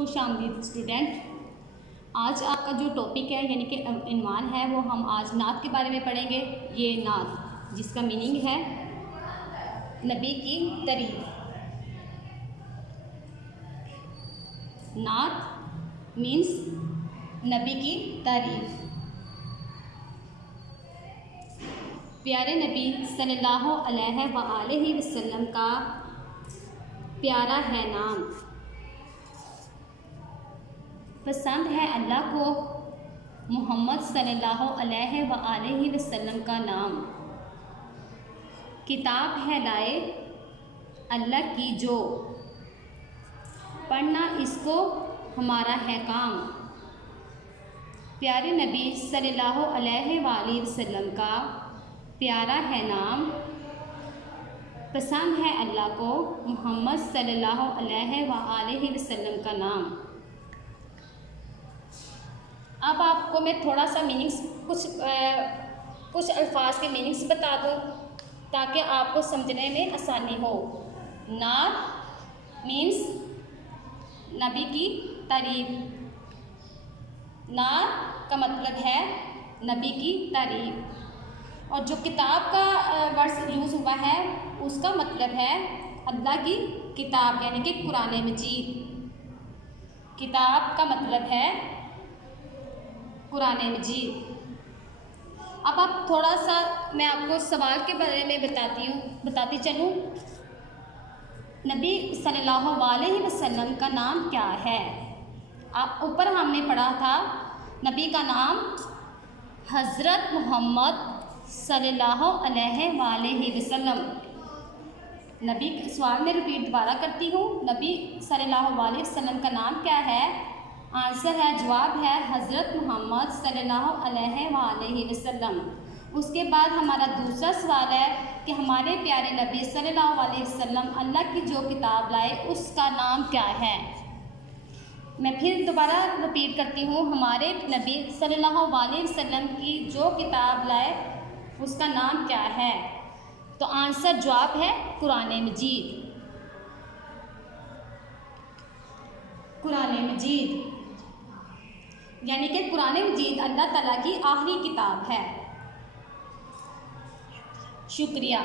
खुश आमदीद स्टूडेंट। आज आपका जो टॉपिक है यानी कि इनवान है वो हम आज नात के बारे में पढ़ेंगे। ये नात जिसका मीनिंग है नबी की तारीफ। नात मीन्स नबी की तारीफ। प्यारे नबी सल्लल्लाहु अलैहि वसल्लम का प्यारा है नाम, पसंद है अल्लाह को मोहम्मद सल्लल्लाहु अलैहि वसल्लम का नाम। किताब है लाए अल्लाह की जो, पढ़ना इसको हमारा है काम। प्यारे नबी सल्लल्लाहु अलैहि वसल्लम का प्यारा है नाम, पसंद है अल्लाह को मोहम्मद सल्लल्लाहु अलैहि वसल्लम का नाम। अब आपको मैं थोड़ा सा मीनिंग्स कुछ अल्फाज के मीनिंग्स बता दूं ताकि आपको समझने में आसानी हो। नात मीन्स नबी की तारीफ। नात का मतलब है नबी की तारीफ। और जो किताब का वर्ड्स यूज़ हुआ है उसका मतलब है अल्लाह की किताब यानी कि कुरान मजीद। किताब का मतलब है कुरान मजीद। अब आप थोड़ा सा मैं आपको सवाल के बारे में बताती चलूँ। नबी सल्लल्लाहु अलैहि वसल्लम का नाम क्या है? आप ऊपर हमने पढ़ा था नबी का नाम हज़रत मोहम्मद सल्लल्लाहु अलैहि वसल्लम। नबी सवाल में रिपीट दोबारा करती हूँ, नबी सल्लल्लाहु अलैहि वसल्लम का नाम क्या है? आंसर है, जवाब है हज़रत मोहम्मद सल्लल्लाहु अलैहि वसल्लम। उसके बाद हमारा दूसरा सवाल है कि हमारे प्यारे नबी सल्लल्लाहु अलैहि वसल्लम अल्लाह की जो किताब लाए उसका नाम क्या है? मैं फिर दोबारा रिपीट करती हूँ, हमारे नबी सल्लल्लाहु अलैहि वसल्लम की जो किताब लाए उसका नाम क्या है? तो आंसर जवाब है कुरान मजीद। कुरान मजीद यानी कि कुरान मजीद अल्लाह ताला की आखिरी किताब है। शुक्रिया।